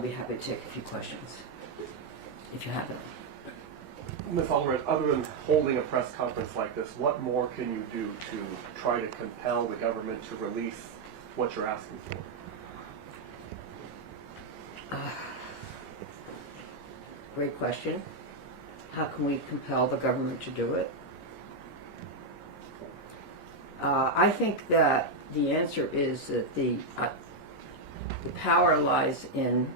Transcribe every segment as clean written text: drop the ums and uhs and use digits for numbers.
I'll be happy to take a few questions, if you have them. Ms. Allred, other than holding a press conference like this, what more can you do to try to compel the government to release what you're asking for? Great question. How can we compel the government to do it? I think that the answer is that the power lies in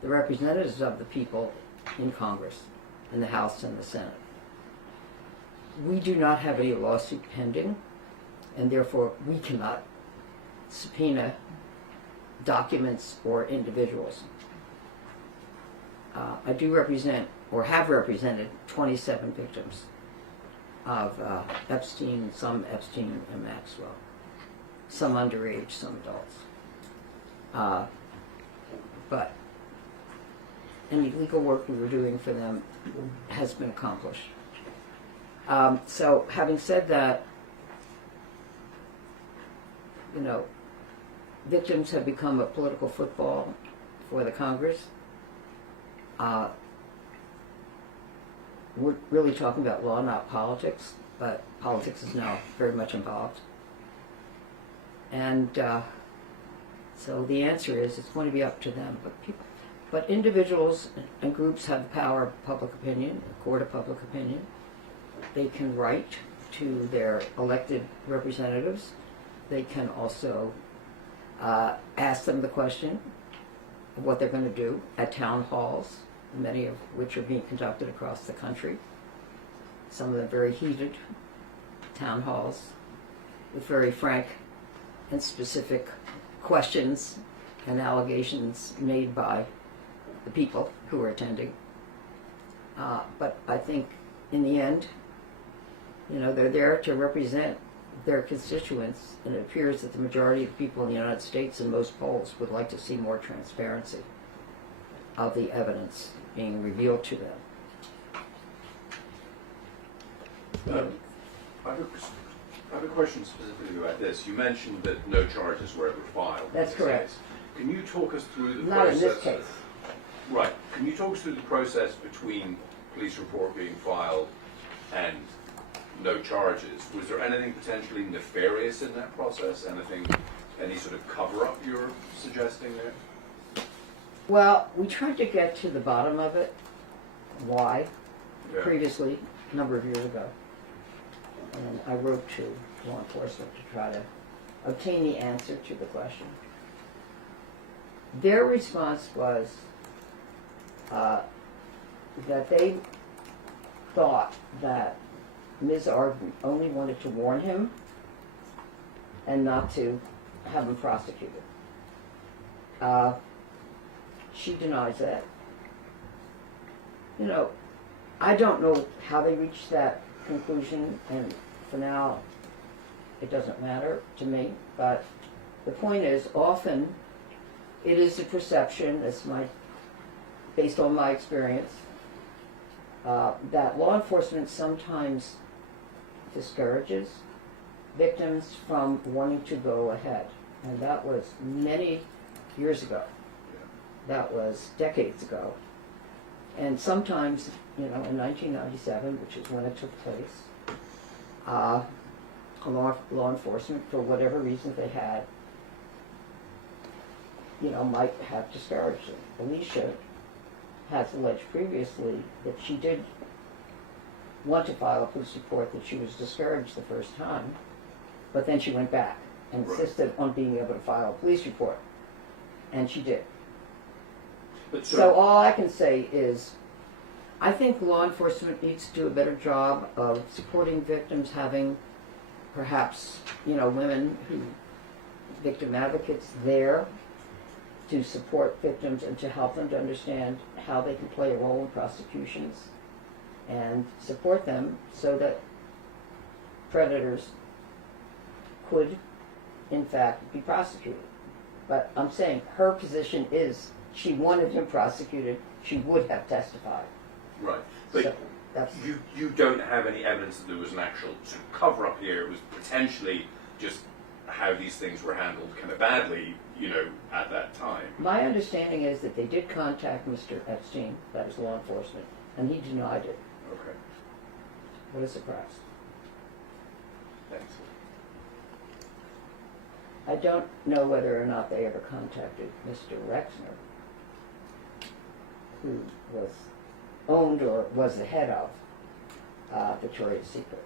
the representatives of the people in Congress, in the House and the Senate. We do not have any lawsuit pending, and therefore we cannot subpoena documents or individuals. I do represent, or have represented, 27 victims of Epstein, some Epstein and Maxwell, some underage, some adults. But any legal work we were doing for them has been accomplished. So having said that, you know, victims have become a political football for the Congress. We're really talking about law, not politics, but politics is now very much involved. And so the answer is it's going to be up to them. But individuals and groups have the power of public opinion, a court of public opinion. They can write to their elected representatives. They can also ask them the question of what they're going to do at town halls, many of which are being conducted across the country. Some of them very heated town halls with very frank and specific questions and allegations made by the people who are attending. But I think in the end, you know, they're there to represent their constituents, and it appears that the majority of people in the United States in most polls would like to see more transparency of the evidence being revealed to them. I have a question specifically about this. You mentioned that no charges were ever filed. That's correct. Can you talk us through the Not process? in this case. Right. Can you talk us through the process between police report being filed and no charges? Was there anything potentially nefarious in that process? Any sort of cover-up you're suggesting there? Well, we tried to get to the bottom of it, why, Yeah. previously, a number of years ago. And I wrote to law enforcement to try to obtain the answer to the question. Their response was that they thought that Ms. Allred only wanted to warn him and not to have him prosecuted. She denies that. You know, I don't know how they reached that conclusion, and for now, it doesn't matter to me, but the point is, often, it is a perception, based on my experience, that law enforcement sometimes discourages victims from wanting to go ahead. And that was many years ago. That was decades ago. And sometimes, you know, in 1997, which is when it took place, law enforcement, for whatever reason they had, you know, might have discouraged them. Alicia has alleged previously that she did want to file a police report, that she was discouraged the first time, but then she went back and insisted on being able to file a police report. And she did. So all I can say is, I think law enforcement needs to do a better job of supporting victims, having perhaps, you know, women who, victim advocates there to support victims and to help them to understand how they can play a role in prosecutions and support them so that predators could, in fact, be prosecuted. But I'm saying her position is she wanted him prosecuted, she would have testified. Right. But So that's, you don't have any evidence that there was an actual sort of cover-up here. It was potentially just how these things were handled kind of badly, you know, at that time. My understanding is that they did contact Mr. Epstein, that was law enforcement, and he denied it. Okay, What a surprise. thanks. I don't know whether or not they ever contacted Mr. Rexner, who was owned or was the head of Victoria's Secret.